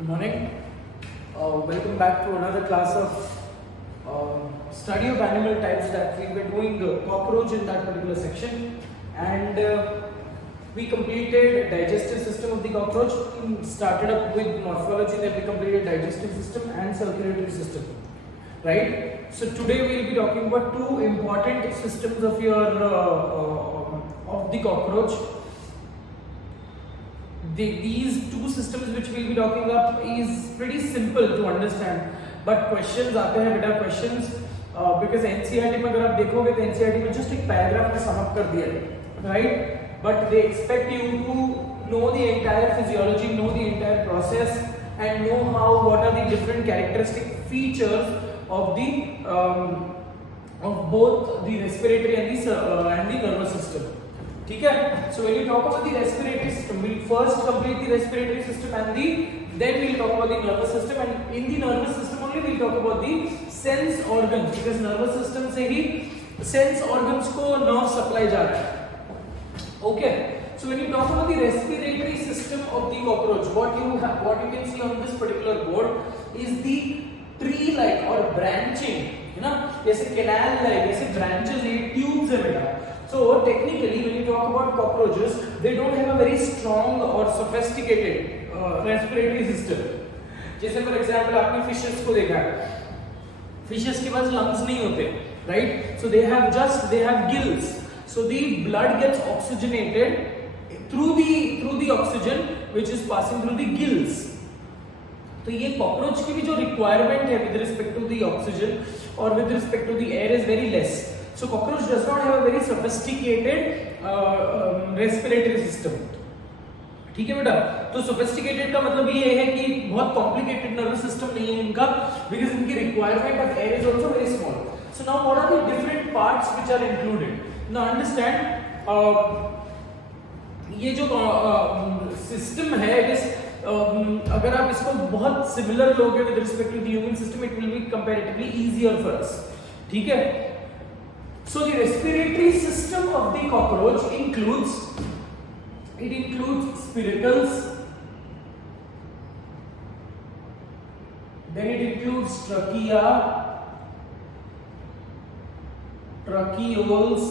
Good morning. Welcome back to another class of study of animal types that we were doing cockroach in that particular section, and we completed digestive system of the cockroach. We started up with morphology, then we completed digestive system and circulatory system. Right. So today we will be talking about two important systems of your of the cockroach. These two systems which we will be talking up is pretty simple to understand, but questions आते हैं बेटा questions because NCERT में अगर आप देखोगे तो NCERT में just एक paragraph में sum up कर दिया है, right? But they expect you to know the entire physiology, know the entire process, and know what are the different characteristic features of the of both the respiratory and the nervous system. ठीक है? So when you talk about the respiratory system, we'll first complete the respiratory system and then we'll talk about the nervous system, and in the nervous system only we'll talk about the sense organs, because nervous system से ही sense organs को nerve supply जा रहा है. Okay. So when you talk about the respiratory system of the cockroach, what you can see on this particular board is the tree-like or branching, है ना? जैसे canal-like, जैसे branches, ये tubes है बेटा. So technically, when you talk about cockroaches, they don't have a very strong or sophisticated respiratory system. जैसे for example आपने fishes को देखा है, fishes के पास lungs नहीं होते, right? So they have gills. So the blood gets oxygenated through the oxygen which is passing through the gills. तो ये cockroach की भी जो requirement है with respect to the oxygen or with respect to the air is very less. So cockroach does not have a very sophisticated respiratory system. ठीक है बेटा? तो sophisticated का मतलब ये है कि बहुत complicated nervous system नहीं है इनका, because इनकी requirement of air is also very small. So now what are the different parts which are included? Now understand, ये जो system है, it is अगर आप इसको बहुत similar लोगे with respect to the human system, it will be comparatively easier for us. ठीक है? So the respiratory system of the cockroach includes spiracles, then it includes trachea, tracheoles,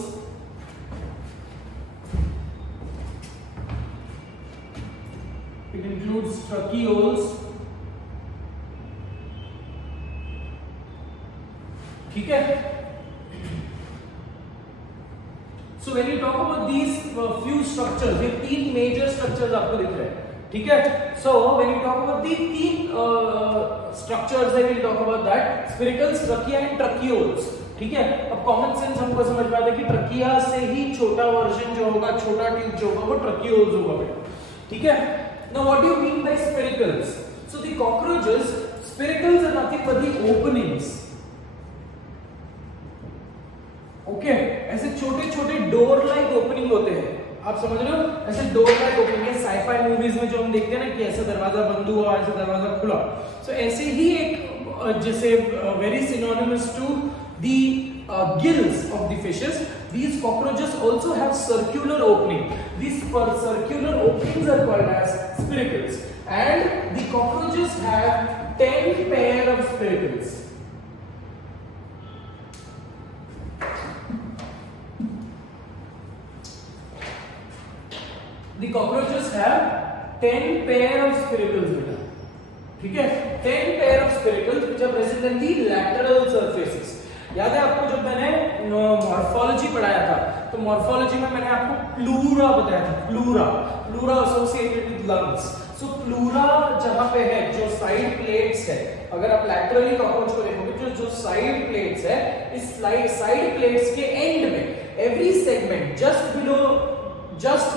ठीक है? So when you talk about these few structures, ये तीन major structures आपको दिख रहे हैं, ठीक है? So when you talk about the तीन structures, I will talk about that: spiracles, trachea and tracheoles. ठीक है? अब common sense हमको समझ में आता है कि trachea से ही छोटा version जो होगा, छोटा ट्यूब जो होगा, वो tracheoles होगा बेटा, ठीक है? Now what do you mean by spiracles? So the cockroaches, spiracles are nothing but the openings. Okay, ऐसे छोटे छोटे डोर लाइक ओपनिंग होते हैं, आप समझ रहे हो? ऐसे डोर लाइक ओपनिंग है साइ-फाई मूवीज में जो हम देखते हैं ना कि ऐसे दरवाजा बंद हुआ, ऐसे दरवाजा खुला. सो ऐसे ही एक जैसे very synonymous to the gills of the fishes, these cockroaches also have circular opening. These circular openings are called as spiracles, and the cockroaches have 10 pair of spiracles. The cockroaches have 10 pair of spiracles बेटा, ठीक है? 10 pair of spiracles which are present in the lateral surfaces. याद है आपको जब मैंने morphology पढ़ाया था, तो मॉर्फोलॉजी में मैंने आपको प्लूरा बताया था, pleura associated with lungs. So pleura जहां पे है, जो साइड प्लेट्स है, अगर आप लैटरली कॉकरोच को देखोगे, जो साइड प्लेट्स है, इस साइड प्लेट्स के एंड में every segment just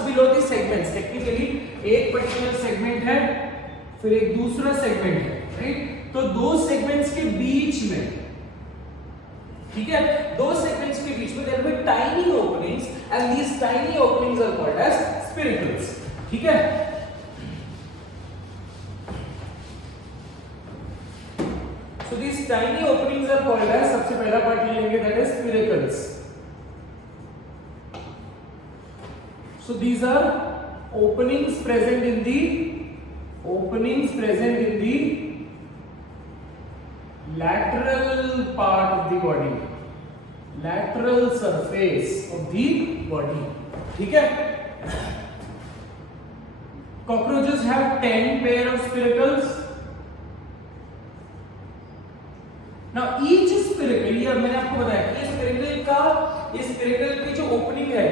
below the segments, technically एक पर्टिकुलर सेगमेंट है, फिर एक दूसरा सेगमेंट है, राइट? तो दो सेगमेंट्स के बीच में, ठीक है, दो सेगमेंट्स के बीच में there will be tiny openings, and these tiny openings are called as spiracles. ठीक है? So these tiny openings are called as, सबसे पहला पार्ट ले लेंगे, that is spiracles. So these are openings present in the openings present in the lateral part of the body, lateral surface of the body. ठीक है? Cockroaches have 10 pair of spiracles. Now each spiracle, ये मैंने आपको बताया कि spherical की जो opening है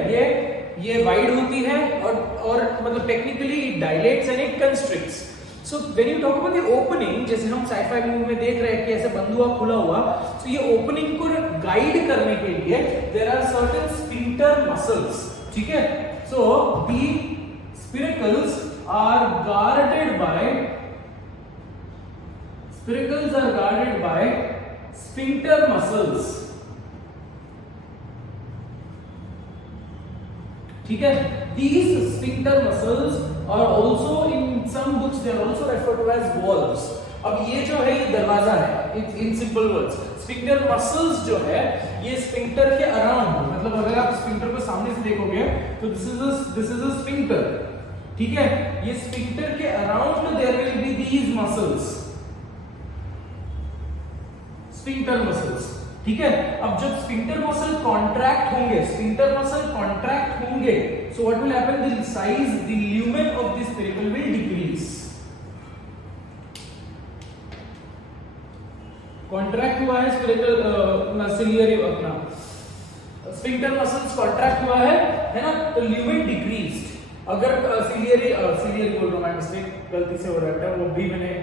ये वाइड होती है और मतलब technically it dilates and it constricts. So when you talk about the opening, जैसे हम साइ-फाई मूवी में देख रहे हैं कि ऐसे बंद हुआ खुला हुआ, तो ये ओपनिंग को गाइड करने के लिए there are certain sphincter muscles. ठीक है? So the spiracles are guarded by sphincter muscles. ठीक है? These sphincter muscles are also in some books they are also referred to as valves. अब ये जो है ये दरवाजा है. In simple words, sphincter muscles जो है ये sphincter के अराउंड, मतलब अगर आप sphincter को सामने से देखोगे तो this is a sphincter. ठीक है? ये sphincter के around there will be these muscles. Sphincter muscles. ठीक है? अब जब स्फिंक्टर मसल कॉन्ट्रैक्ट होंगे, so what will happen, the size, the lumen of the spherical will decrease. Contract हुआ है स्पिरिकल सिलियरी, अपना स्फिंक्टर मसल्स कॉन्ट्रैक्ट हुआ है ना, तो ल्यूमेन डिक्रीज्ड. अगर सिलियरी बोल रहा हूं मैं, मिस्टेक गलती से हो रहा है, वो भी मैंने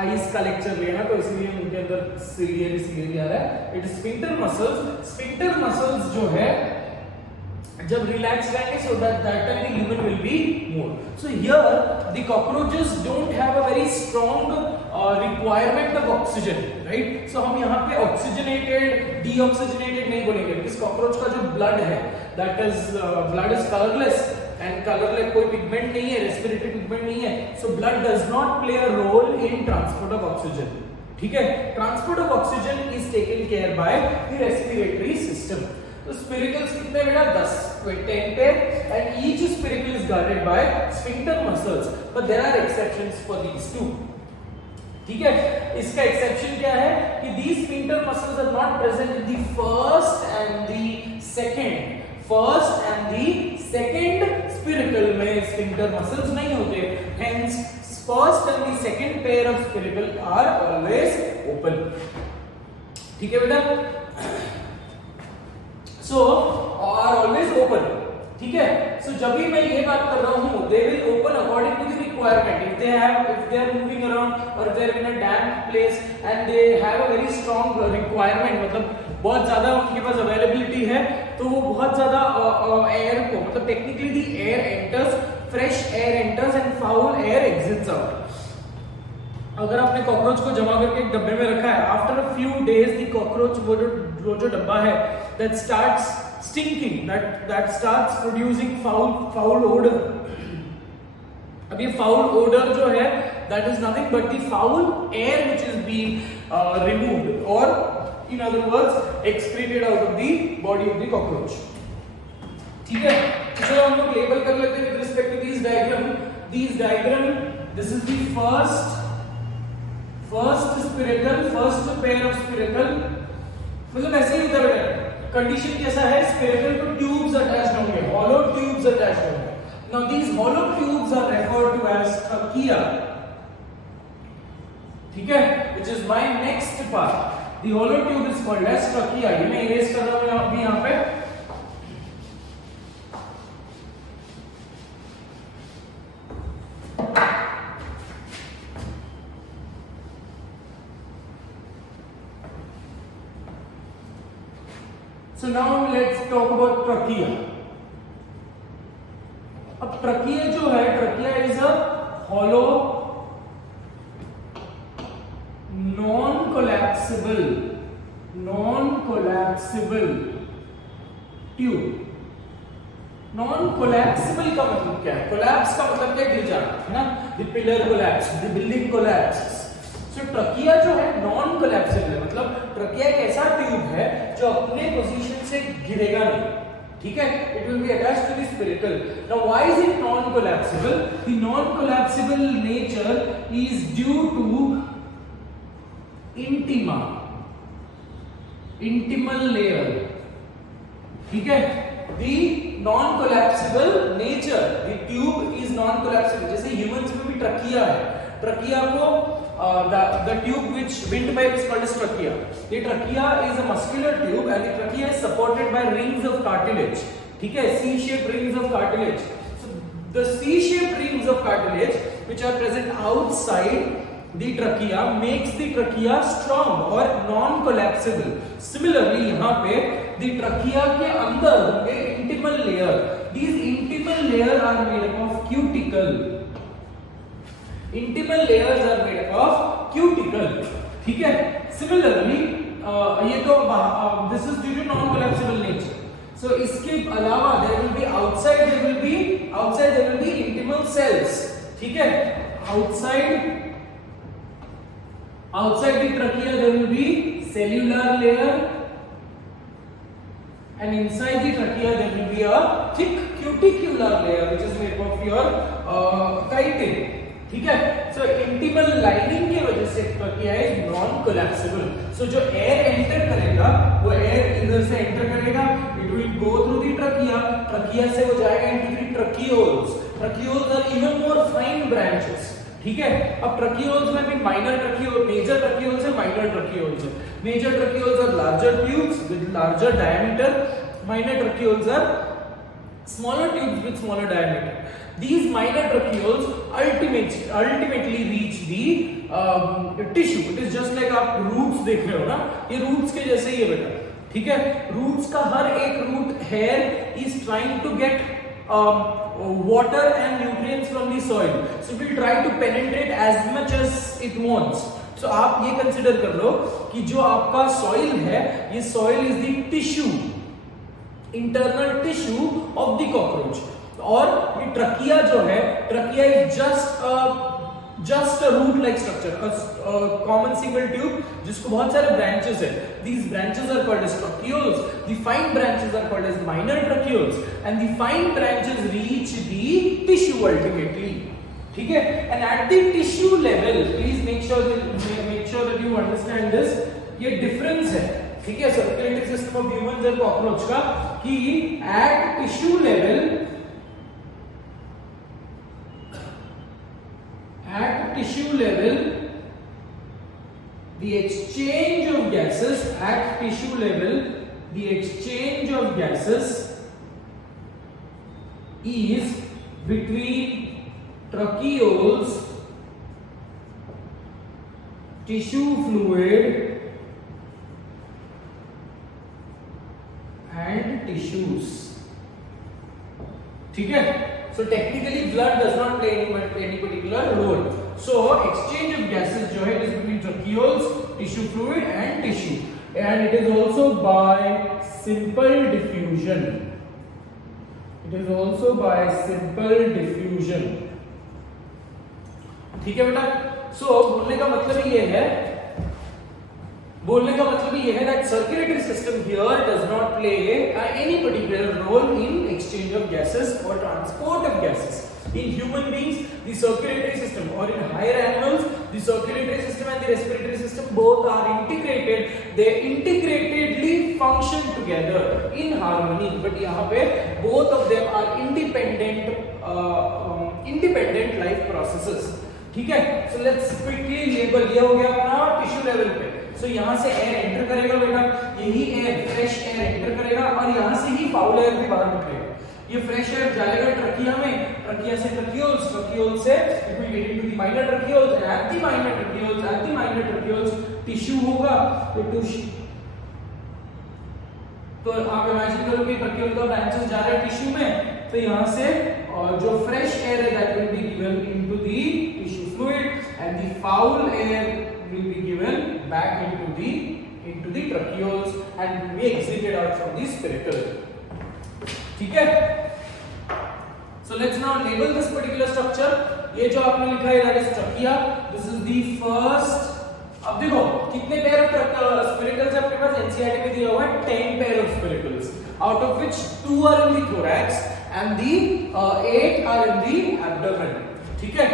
आइस का लेक्चर लिया ना, तो इसलिए उनके अंदर सिलियरी आ रहा है. इट इज स्फिंक्टर मसल्स जो है जब रिलैक्स रहेंगे, so that time the lumen will be more. So here the cockroaches don't have a very strong requirement of oxygen, right? So हम यहाँ पे ऑक्सीजनेटेड, डीऑक्सीजनेटेड नहीं बोलेंगे, बिकॉज़ कॉकरोच का जो ब्लड है that is blood is colourless and colorless, कोई pigment नहीं है, रेस्पिरेटरी पिगमेंट नहीं है, so blood does not play a role in transport of oxygen. ठीक है? Transport of oxygen is taken care by the respiratory system. तो spiracles कितने बेटा? 10 pair, and each spiracle is guarded by sphincter muscles, but there are exceptions for these two. ठीक है? इसका exception क्या है कि these sphincter muscles are not present in the first and the second spiracle में sphincter muscles नहीं होते, hence first and the second pair of spiracle are always open. ठीक है बेटा? So are always open. ठीक है? So जब भी मैं ये बात कर रहा हूँ, they will open according to the requirement. If they are moving around or if they are in a damp place and they have a very strong requirement, मतलब बहुत ज्यादा उनके पास अवेलेबिलिटी है, तो वो बहुत ज्यादा एयर को, मतलब technically the air enters, fresh air enters and foul air exits out. अगर आपने कॉकरोच को जमा करके एक डब्बे में रखा है, after a few days the cockroach, वो जो डब्बा है, that starts stinking, that starts producing foul odour. अब ये फाउल ओडर जो है that is nothing but the foul air which is being removed और in other words excreted out of the body of the cockroach. ठीक है? चलो हम लोग लेबल कर लेते हैं with respect to these diagram. This is the first spiracle, first pair of spiracle. मतलब ऐसे ही होता है बेटा. कंडीशन कैसा है? स्पिरिकल को ट्यूब्स अटैच्ड होंगे, hollow tubes attached होंगे. Now these hollow tubes are referred to as trachea. ठीक है? Which is my next part. The hollow tube is called as trachea. ये मैं इरेज कर रहा हूँ अभी यहाँ पे. So now let's talk about trachea. अब trachea जो है, trachea is a hollow, non-collapsible tube. non-collapsible का मतलब क्या है? collapse का मतलब क्या? गिर जाना, है ना? the pillar collapse, the building collapses. so trachea जो है non-collapsible है, मतलब trachea एक ऐसा ट्यूब है जो अपने पोजीशन से गिरेगा नहीं. ठीक है, it will be attached to the spiracle. Now why is it non-collapsible? The non-collapsible nature is due to intimal layer. ठीक है, the non-collapsible nature, the tube is non-collapsible. जैसे humans में भी ट्रकिया है, ट्रकिया को the tube which windpipe is called as trachea. The trachea is a muscular tube and the trachea is supported by rings of cartilage. ठीक है, C-shaped rings of cartilage. So the C-shaped rings of cartilage which are present outside the trachea makes the trachea strong or non-collapsible. Similarly, यहाँ पे the trachea के अंदर होंगे intimal layer. These intimal layer are made up of cuticle. Intimal layers are made up of cuticle. ठीक है, similarly ये तो this is due to non-collapsible nature. So इसके अलावा there will be outside there will be intimal cells. ठीक है, outside the trachea there will be cellular layer and inside the trachea there will be a thick cuticular layer which is made of your chitin. ठीक है, सो इंटिमल lining की वजह से trachea is non collapsible. सो जो air enter करेगा वो air इधर से एंटर करेगा, it will go through the trachea, trachea से वो जाएगा into the tracheoles. Tracheoles are even more fine branches. ठीक है, अब ट्रकियोल्स में भी माइनर ट्रकियोल, मेजर ट्रकियोल्स है, माइनर ट्रकियोल्स है. Major tracheoles are larger tubes with larger diameter, minor tracheoles are smaller tubes with smaller diameter. These minor trachioles ultimately reach the tissue. It is just like आप roots देख रहे हो ना, ये roots के जैसे ही है बेटा. ठीक है, roots का हर एक root hair is trying to get water and nutrients from the soil. So it will try to penetrate as much as it wants. So आप ये consider कर लो कि जो आपका soil है, ये soil is the tissue, internal tissue of the cockroach. और ये ट्रकिया जो है, trachea is just a root like structure, common single tube जिसको बहुत सारे ब्रांचेस है. These branches are called as tracheoles, the fine branches are called as minor tracheoles and the fine branches reach the tissue ultimately. ठीक है, and at the tissue level please make sure that you understand this. ये difference है, ठीक है, circulatory system of humans and cockroach का, कि at tissue level the exchange of gases is between tracheoles, tissue fluid and tissues. ठीक है, so technically blood does not play any particular role. So exchange of gases जो है is between tracheoles, tissue fluid and tissue, and it is also by simple diffusion. ठीक है बेटा. so बोलने का मतलब ये है that circulatory system here does not play any particular role in exchange of gases or transport of gases. In human beings, the circulatory system, or in higher animals, the circulatory system and the respiratory system both are integrated. They integratedly function together in harmony. But यहाँ पे both of them are independent life processes. ठीक है, so let's quickly label. ये हो गया अपना tissue level पे. So यहाँ से एयर एंटर करेगा बेटा, यही एयर फ्रेश एयर एंटर करेगा और यहाँ से ही फाउल एयर भी बाहर निकलेगा. ये फ्रेश एयर जाएगा ट्रकिया में, ट्रकिया से ट्रकियोल्स से it will get into the minor tracheoles, at the minor tracheoles tissue होगा. तो आप इमेजिन करो कि ट्रकियोल का ब्रांचेस जा रहे हैं टिश्यू में, तो यहाँ से जो फ्रेश एयर है that will be given into the tissue fluid and the foul air will be given back into the tracheoles and will be exited out from the spiracle. ठीक है, so let's now label this particular structure. ये जो आपने लिखा है that is trachea. This is the first अब देखो कितने पेयर ऑफ स्पिरिकल्स आपके पास एनसीईआरटी में दिया हुआ है 10 pair of spiracles out of which 2 are in the thorax and the 8 are in the abdomen. ठीक है,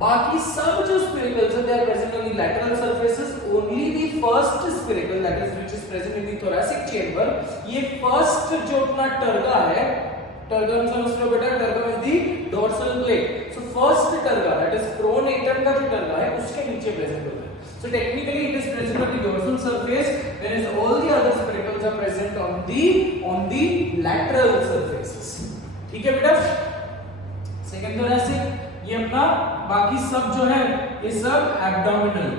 बाकी सब जो स्पिरिकल्स है they are present on the lateral surfaces. Only the first spiracle that is which is present in the thoracic chamber, ये first जो अपना टर्गा है, टर्गम समझ लो बेटा, tergum is the dorsal plate. So first terga that is pronotum का जो terga है उसके नीचे प्रेजेंट होता है. So technically it is present on the dorsal surface whereas all the other spiracles are present on the lateral surfaces. ठीक है बेटा. सेकंड थोरैसिक ये अपना, बाकी सब जो है ये सब एब्डोमिनल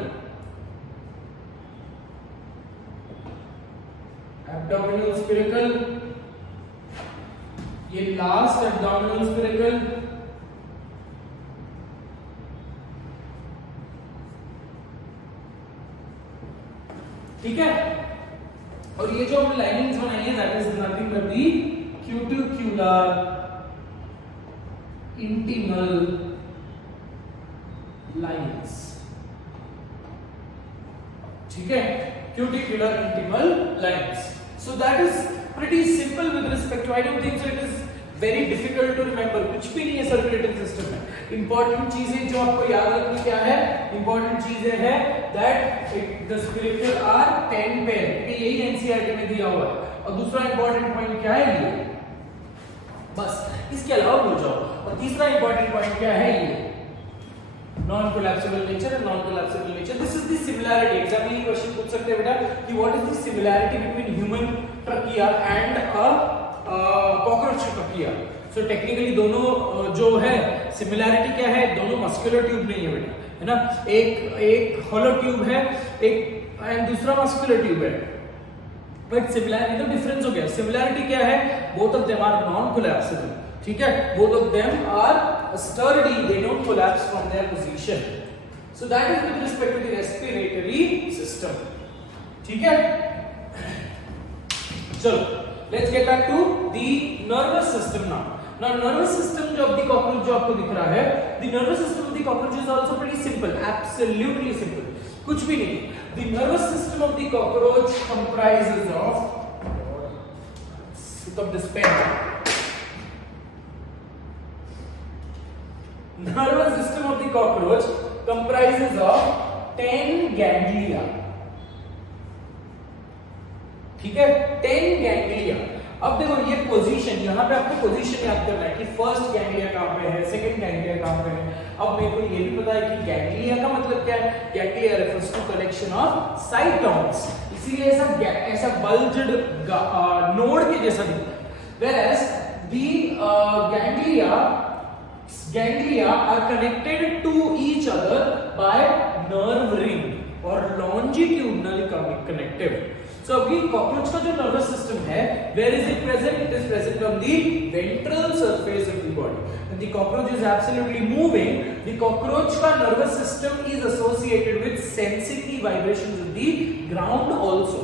स्पिरिकल, ये लास्ट एब्डोमिनल स्पिरिकल. ठीक है, और ये जो हमने लाइनिंग्स बनाई है that is nothing but the cuticular intimal lines. ठीक है, cuticular intimal lines. So that is pretty simple with respect to, I don't think so it is very difficult to remember. कुछ भी नहीं है सर्कुलेटिंग सिस्टम में. Important चीजें जो आपको याद रखनी क्या है, इंपॉर्टेंट चीजें है that the spiracle are 10 pair, यही एनसीईआरटी में दिया हुआ है. और दूसरा इंपॉर्टेंट पॉइंट क्या है ये, बस इसके अलावा भूल जाओ. और तीसरा इंपॉर्टेंट पॉइंट क्या है, ये non collapsible nature and non collapsible nature. This is the similarity. Exam में ये क्वेश्चन पूछ सकते हैं बेटा कि what is the similarity between human trachea and a cockroach trachea. So technically दोनों जो है सिमिलैरिटी क्या है, दोनों मस्कुलर ट्यूब नहीं है बेटा, है ना. एक हॉलो ट्यूब है, एक एंड दूसरा मस्कुलर ट्यूब है. बट सिमिलैरिटी तो डिफरेंस हो गया. सिमिलैरिटी क्या है, both of them are non collapsible. ठीक है, both of them are sturdy, they don't collapse from their position. So that is with respect to the respiratory system. ठीक है, चलो let's get back to the nervous system now. Now nervous system जो of the cockroach जो आपको दिख रहा है, the nervous system of the cockroach is also pretty simple, absolutely simple. कुछ भी नहीं. The nervous system of the cockroach comprises of, pick up this pen. Nervous system of the cockroach comprises of 10 ganglia. ठीक है, 10 ganglia. अब देखो ये position, यहाँ पे आपको पोजीशन याद करना है कि फर्स्ट गैंग्लिया कहाँ पे है, सेकंड गैंग्लिया कहाँ पे है. अब मेरे को ये भी पता है कि गैंग्लिया का मतलब क्या है. Ganglia refers to collection of cytons, इसीलिए ऐसा बल्ज्ड नोड के जैसा दिखता है. Whereas the ganglia are connected to each other by nerve ring or longitudinally connected. So अभी कॉकरोच का जो नर्वस सिस्टम है, where is it present? It is present on the ventral surface of the body. When the cockroach is absolutely moving, the cockroach का nervous system is associated with sensing the vibrations of the ground also.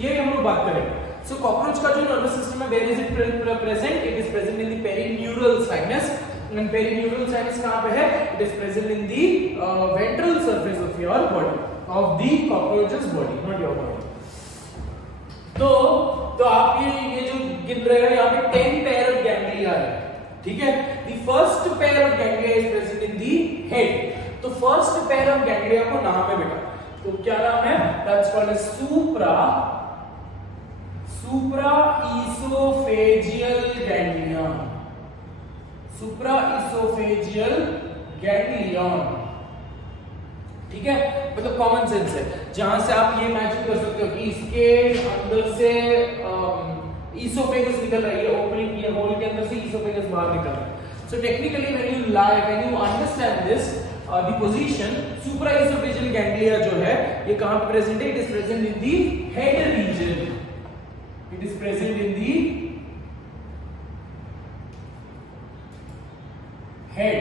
ये हम लोग बात करेंगे. So cockroach का जो nervous system है, where is it present? It is present in the perineural sinus. And perineural sinus कहाँ पे है? It is present in the ventral surface of your body, of the cockroach's body, not your body. तो आप ये जो गिन रहे हो यहाँ पे 10 pair of ganglia है. ठीक है, the first pair of ganglia is present in the head. तो first pair of ganglia को नाम है बेटा, तो क्या नाम है? That's called as supraesophageal ganglia. Supraoesophageal ganglion. ठीक है, मतलब कॉमन सेंस है, जहां से आप ये इमेजिन कर सकते हो कि इसके अंदर से इसोफेगस निकल रही है, ओपनिंग ये होल के अंदर से इसोफेगस बाहर निकल रहा है. So technically when you understand this the position, supraesophageal ganglia जो है ये कहां पे प्रेजेंट है? It is present in the head region. It is present in the head.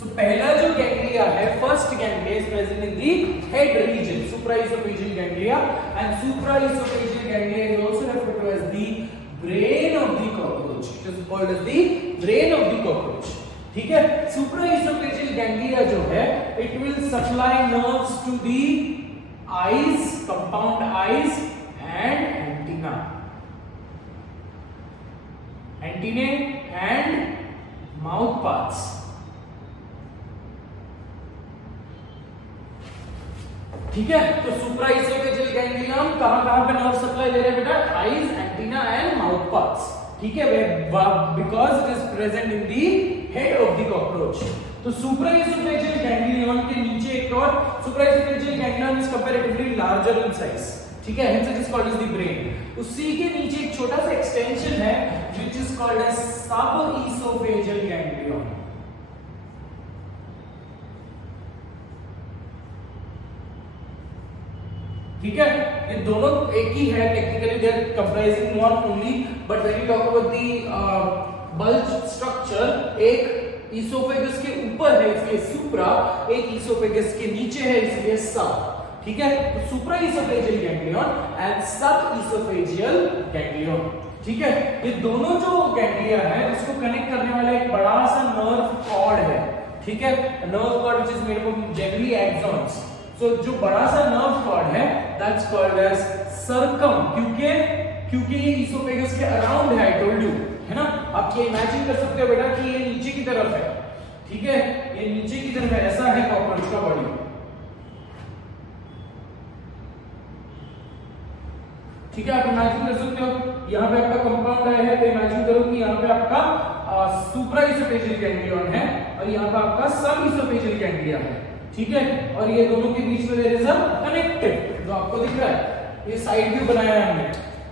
So पहला जो गैंग्लिया है, first ganglia is present in the head region, supraesophageal ganglia. And supraesophageal ganglia is also referred to as the brain of the cockroach, it is called as the brain of the cockroach. ठीक है, supraoesophageal ganglia जो है it will supply nerves to the eyes, compound eyes and antenna, antennae and mouth parts. ठीक है, तो supraoesophageal ganglion कहां पे nerve supply दे रहे हैं बेटा? Eyes, antenna and mouth parts. ठीक है, because it is present in the head of the cockroach. तो सुप्राइसोफेजियल गैंग्लियन के नीचे एक और supraoesophageal ganglion is comparatively larger in size. ठीक है, hence it is called as the brain। उसी के नीचे एक छोटा सा एक्सटेंशन है which is called as subesophageal ganglion। ठीक है, ये दोनों एक ही है, technically they are comprising one only, but when you talk about the bulge structure, एक इसोफेगस के ऊपर है इसलिए सुप्रा, एक इसोफेगस के नीचे है इसलिए सब। ठीक है, तो सुप्राइसोफेजियल गैंग्लियन एंड सबइसोफेजियल गैंग्लियन। ठीक है, ये दोनों जो गैंग्लिया है उसको कनेक्ट करने वाला एक बड़ा सा नर्व कॉर्ड है। ठीक है, nerve cord which is made up of generally axons. So जो बड़ा सा नर्व कॉर्ड है दैट्स कॉल्ड एज सर्कम, क्योंकि ये इसोफेगस के अराउंड है, आई टोल्ड यू, है ना। आप ये इमेजिन कर सकते हो बेटा कि ये नीचे की तरफ है। ठीक है, ये नीचे की तरफ है, ऐसा है कॉकरोच का बॉडी। ठीक है, आप इमेजिन कर सकते हो यहाँ पे आपका कंपाउंड है, तो इमेजिन करो कि यहाँ पे आपका सुप्राइसोफेजियल गैंग्लियन है और यहाँ पे आपका सबइसोफेजियल गैंग्लिया है। ठीक है, और ये दोनों के बीच में देयर इज अ कनेक्टिव जो आपको दिख रहा है, ये साइड व्यू बनाया है हमने।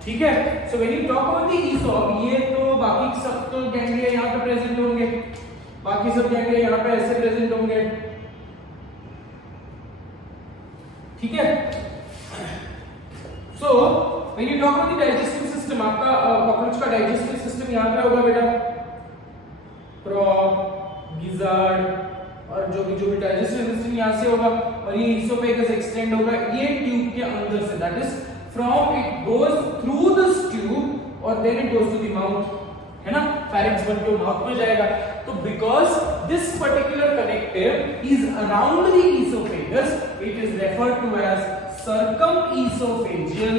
ठीक है, so when you talk about the oesophagus, ये तो बाकी सब तो गैंग्लिया यहाँ पे प्रेजेंट होंगे, बाकी सब गैंग्लिया यहाँ पे ऐसे प्रेजेंट होंगे। ठीक है, so when you talk about the digestive system, आपका कॉकरोच का डाइजेस्टिव सिस्टम यहाँ पे होगा बेटा, प्रोप, गिजार्ड और जो भी डाइजेस्टिव सिस्टम यहाँ से होगा, और ये इसोफेगस एक्सटेंड होगा ये ट्यूब के अंदर से, that is from it goes through this tube और then it goes to the mouth, है ना, फेरिंक्स बन के माउथ में जाएगा। तो because this particular connective is around the oesophagus, it is referred to as circumesophageal,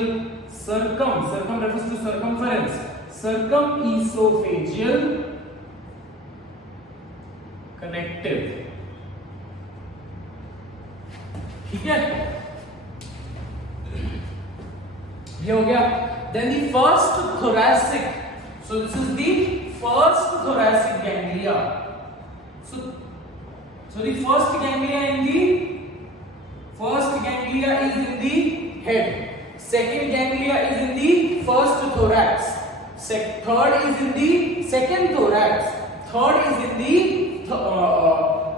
circum refers to circumference, circumesophageal connective। ठीक है, ये हो गया। Then the first thoracic, so this is the first thoracic ganglia। So the first ganglia is in the head, second ganglia is in the first thorax, third is in the second thorax, third is in the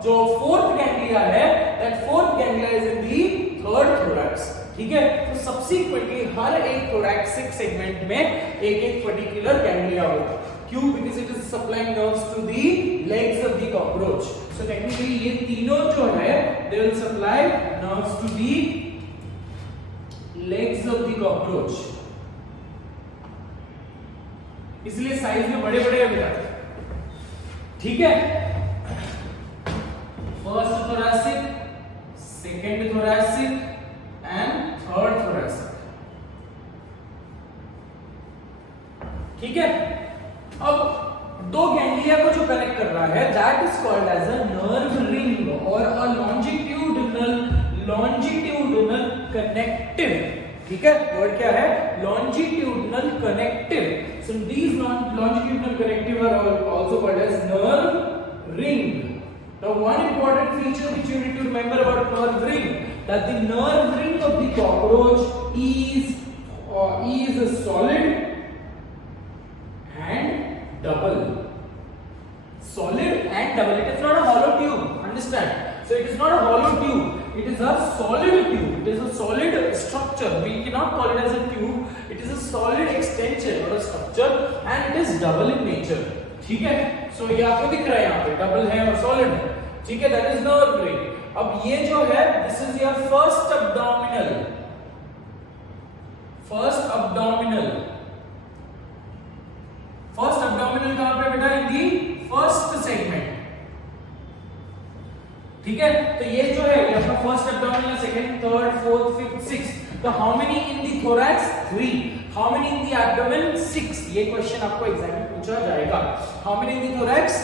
जो fourth ganglia है, that fourth ganglia is in the third thorax। ठीक है, तो subsequently हर एक thoracic segment में एक particular ganglia होगा। क्यों? Because it is supplying nerves to the legs of the cockroach. So technically ये तीनों जो है they will supply nerves to the legs of the cockroach, इसलिए साइज में बड़े बड़े है बेटा। ठीक है, first thoracic, second thoracic and third thoracic। ठीक है, अब दो गैंग्लिया को जो कनेक्ट कर रहा है that is called as a nerve ring और अ लॉन्जिट्यूडिनल कनेक्टिव। ठीक है, वर्ड क्या है? Longitudinal connective. So these longitudinal connective are also called as nerve ring. Now one important feature which you need to remember about nerve ring, that the nerve ring of the cockroach is a solid and double. Solid and double. It is not a hollow tube. Understand? So it is not a hollow tube. It is a solid tube. It is a solid structure. We cannot call it as a tube. It is a solid extension or a structure, and it is double in nature. ठीक है, सो ये आपको दिख रहा है यहाँ पे double है और सॉलिड है। ठीक है, दैट इज नर्व रिंग। अब ये जो है दिस इज योर फर्स्ट ठीक है, तो ये जो है ये अपना first abdominal, second, third, fourth, fifth, sixth. तो how many in the thorax? 3। How many in the abdomen? 6। ये क्वेश्चन आपको एग्जाम में पूछा जाएगा। How many in the thorax?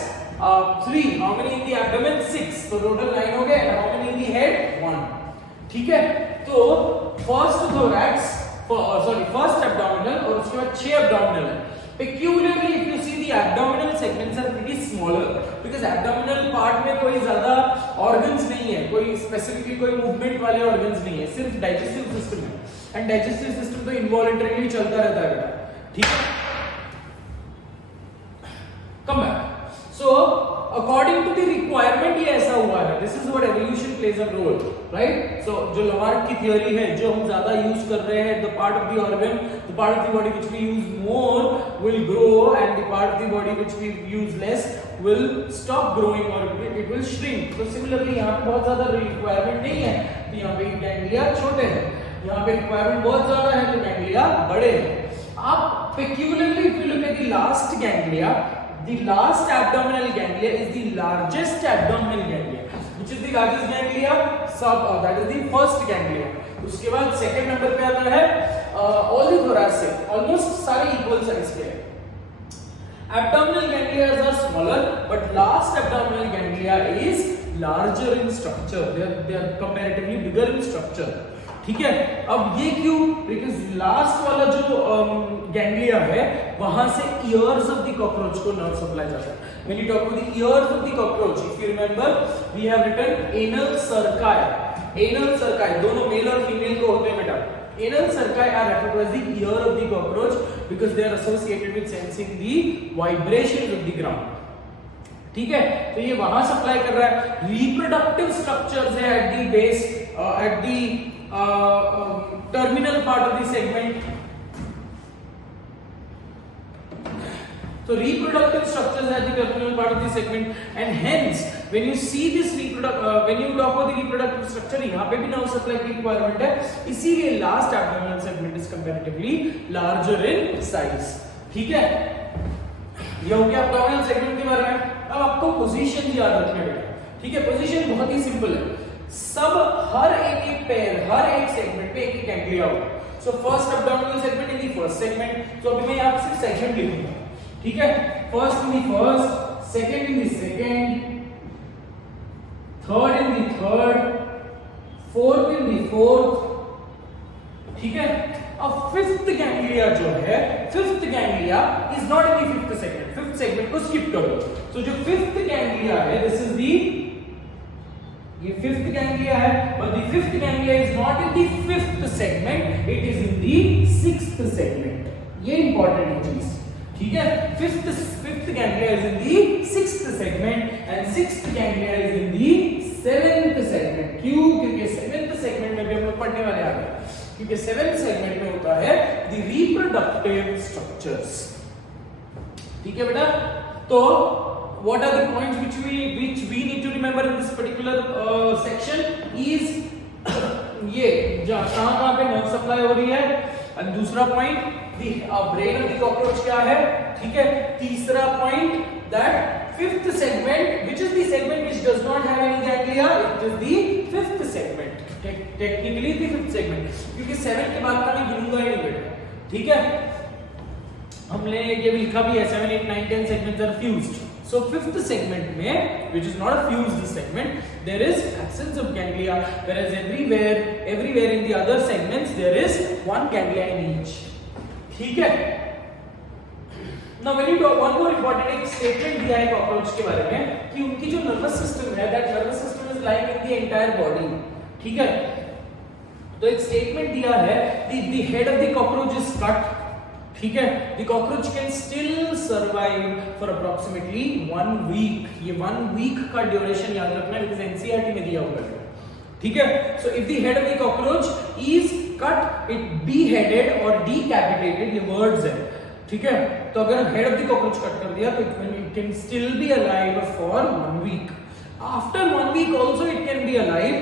3। How many in the abdomen? 6। तो टोटल 9 हो गए। How many in the head? 1। ठीक है, तो फर्स्ट थोरैक्स, फर्स्ट एब्डोमिनल और उसके बाद 6 एब्डोमिनल है। Peculiarly, if you see the abdominal segments are pretty smaller because abdominal part में कोई ज्यादा organs नहीं है, कोई specifically कोई movement वाले organs नहीं है, सिर्फ digestive system है, and digestive system तो involuntarily चलता रहता है बेटा, ठीक है? Come back. So, according to the requirement ये ऐसा हुआ है. This is what evolution plays a role, right? So, जो लवार्ड की theory है, जो हम ज्यादा use कर रहे हैं, the part of the organ, the part of the body which we use more will grow, and the part of the body which we use less will stop growing or it will shrink. So, similarly यहाँ पे बहुत ज्यादा requirement नहीं है, तो यहाँ पे ganglia छोटे हैं. यहाँ पे requirement बहुत ज्यादा है, तो ganglia बड़े हैं. अब peculiarly if you look at the last ganglia, the last abdominal ganglia is the largest abdominal ganglia. Which is the largest ganglia? That is the first ganglia. उसके बाद second number पे आता है all the thoracic, almost सारे equal size के हैं. Abdominal ganglia are smaller, but last abdominal ganglia is larger in structure. They are comparatively bigger in structure. ठीक है, अब ये क्यों? बिकॉज लास्ट वाला जो गैंग्लिया है वहां से ईयर्स ऑफ द कॉकरोच को नर्व सप्लाई जाता है. When you talk about the ears of the cockroach, if you remember we have written anal cerci. Anal cerci दोनों मेल और फीमेल को होते हैं बेटा. Anal cerci are referred to as the ear of the cockroach because they are associated with sensing the vibrations of the ground. ठीक है, तो ये वहां सप्लाई कर रहा है. रिप्रोडक्टिव स्ट्रक्चर्स है at the base, at the terminal part of the segment. So reproductive structures at the terminal part of the segment, and hence when you see this when you talk about the reproductive structure, यहाँ पे भी nerve supply की requirement है, इसीलिए last abdominal segment is comparatively larger in size. ठीक है, ये हो गया abdominal segment के बारे में. अब आपको position याद रखना है. ठीक है, position बहुत ही simple है. सब हर एक पैर, हर एक सेगमेंट पे एक गैंग्लिया होगा. So first abdominal segment in the first segment. तो अभी मैं यहां पे सिर्फ सेगमेंट लिखूंगा. ठीक है, first in the first, second in the second, third in the third, fourth in the fourth. ठीक है, अब फिफ्थ गैंग्लिया जो है, fifth ganglia is not in the fifth segment. Fifth segment को स्किप करो. तो जो फिफ्थ गैंग्लिया है, दिस इज द, ये फिफ्थ गैंग्लिया है, but the fifth ganglia is not in the fifth segment, it is in the sixth segment. ये important है चीज. ठीक है, fifth ganglia is in the sixth segment and sixth ganglia is in the seventh segment. क्यों? क्योंकि seventh segment में भी हम लोग पढ़ने वाले आ गए, क्योंकि seventh segment में होता है the reproductive structures. ठीक है बेटा, तो what are the points which we need to remember in this particular section is ये कहां पे नर्व सप्लाई हो रही है. और दूसरा point the brain of the cockroach क्या है. ठीक है, तीसरा point that fifth segment, which is the segment which does not have any ganglia, it is the fifth segment. Technically the fifth segment, क्योंकि 7 के बाद का मैं गिनूंगा ही नहीं बेटा. ठीक है, हमने ये भी लिखा भी है 7, 8, 9, 10 segments are fused. So fifth segment में, which is not a fused segment, there is absence of ganglia, whereas everywhere in the other segments there is one ganglia in each. ठीक है. Now when you talk, one more important एक statement दिया है cockroach के बारे में कि उनकी जो nervous system है, that nervous system is lying in the entire body. ठीक है, तो एक statement दिया है, the head of the cockroach is cut. ठीक है, the cockroach can still survive for approximately 1 week. ये 1 week का duration याद रखना है, because NCERT में दिया हुआ है. ठीक है, so if the head of the cockroach is cut, it beheaded or decapitated, ये words है. ठीक है, तो अगर head of the cockroach cut कर दिया तो it can still be alive for 1 week. After 1 week also it can be alive.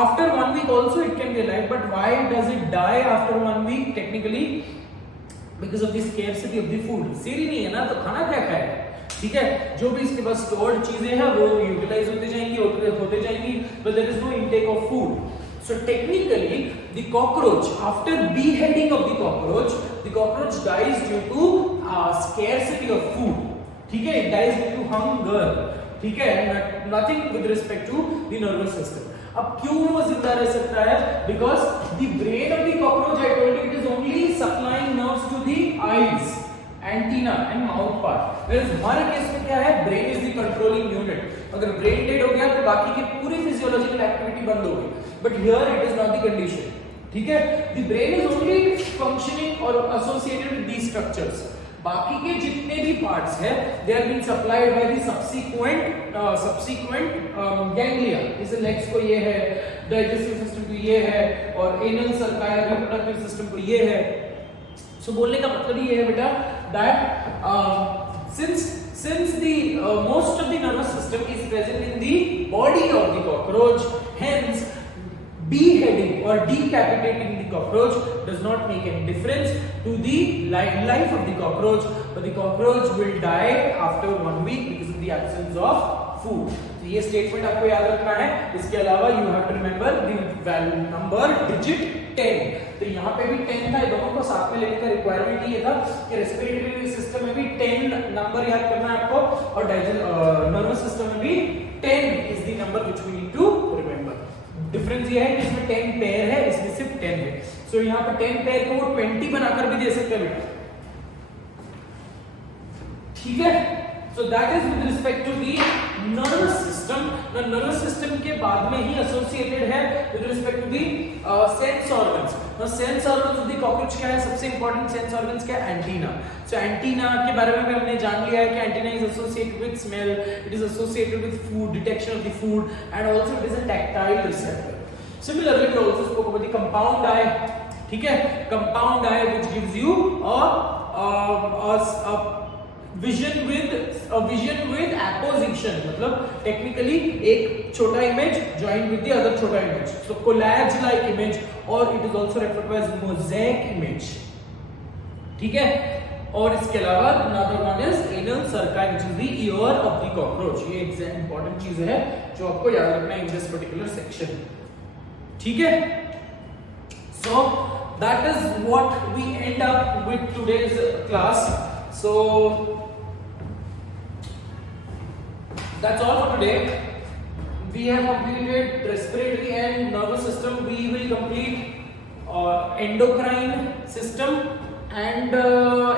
After 1 week also it can be alive, but why does it die after 1 week? Technically because of the scarcity of the food. सीरी नहीं है ना, तो खाना क्या खाएगा. ठीक है, जो भी इसके पास स्टोर्ड चीजें हैं वो यूटिलाइज होते जाएंगी, but there is no intake of food. So technically the cockroach, after beheading of the cockroach dies due to scarcity of food. ठीक है, it dies due to hunger. ठीक है, nothing with respect to the nervous system. अब क्यों वो जिंदा रह सकता है? Because the brain of the cockroach, I told you, it is only supplying nerves to the eyes, antenna and mouth part. Whereas हमारे केस में क्या है? Brain is the controlling unit. अगर brain dead हो गया तो बाकी की पूरी physiological activity बंद हो गई. But here it is not the condition. ठीक है, the brain is only functioning or associated with these structures. बाकी के जितने भी पार्ट्स है they are being supplied by the subsequent ganglia. जैसे लेग्स को ये है, डाइजेस्टिव सिस्टम को ये है, और एनल सर्काई रिप्रोडक्टिव सिस्टम को ये है. सो बोलने का मतलब ये है बेटा that since the most of the nervous system is present in the body of the cockroach, hence beheading or decapitating the cockroach does not make any difference to the life of the cockroach, but the cockroach will die after 1 week because of the absence of food. तो ये statement आपको याद रखना है. इसके अलावा you have to remember the value number digit 10. तो यहाँ पे भी 10 था, दोनों को साथ में लेने का रिक्वायरमेंट ये था कि रेस्पिरेटरी सिस्टम में भी 10 नंबर याद करना है आपको, और नर्वस सिस्टम में भी 10 is the number which we need to remember. Difference ये है कि इसमें 10 पेयर है, इसमें सिर्फ 10 है. सो यहाँ पे 10 पेयर को वो 20 बनाकर भी दे सकते हैं बेटा. ठीक है, so that is with respect to the nervous system. Nervous system के बाद में ही एसोसिएटेड है with respect to the sense organs. Sense organs of the cockroach क्या है? सबसे इंपॉर्टेंट सेंस ऑर्गन्स क्या है? एंटीना. सो एंटीना के बारे में भी हमने जान लिया है कि antenna is associated with smell, it is associated with food, detection of the food, and also it is a tactile receptor. Similarly we also spoke about the compound eye. ठीक है, compound eye which gives you a vision with apposition. मतलब technically एक छोटा image join with the other छोटा image, so collage like image, और it is also referred to as mosaic image. ठीक है, और इसके अलावा another one is anal cerci, which is the ear of the cockroach. ये एक इंपॉर्टेंट चीज है जो आपको याद रखना है इन दिस पर्टिकुलर सेक्शन. ठीक है, so that is what we end up with today's class. So that's all for today. We have completed respiratory and nervous system. We will complete endocrine system and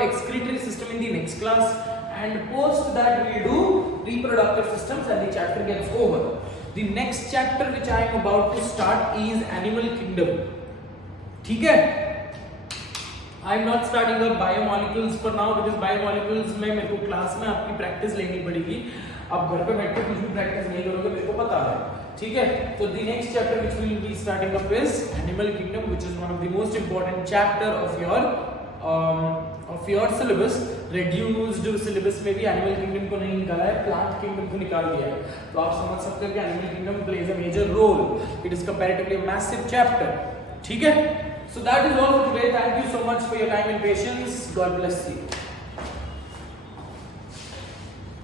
excretory system in the next class, and post that we will do reproductive systems and the chapter gets over. The next chapter which I am about to start is animal kingdom. ठीक है, I am not starting up biomolecules for now because biomolecules में मेरे को class में आपकी practice लेनी पड़ेगी. आप घर पे बैठ के कुछ भी प्रैक्टिस नहीं करोगे, मेरे को पता है. ठीक है, तो the next chapter which we will be starting up is animal kingdom, which is one of the most important chapter of your syllabus. Reduced syllabus में भी animal kingdom को नहीं निकाला है, plant kingdom को निकाल दिया है. तो आप समझ सकते हो कि animal kingdom plays a major role. It is comparatively a massive chapter. ठीक है, so that is all for today. Thank you so much for your time and patience. God bless you.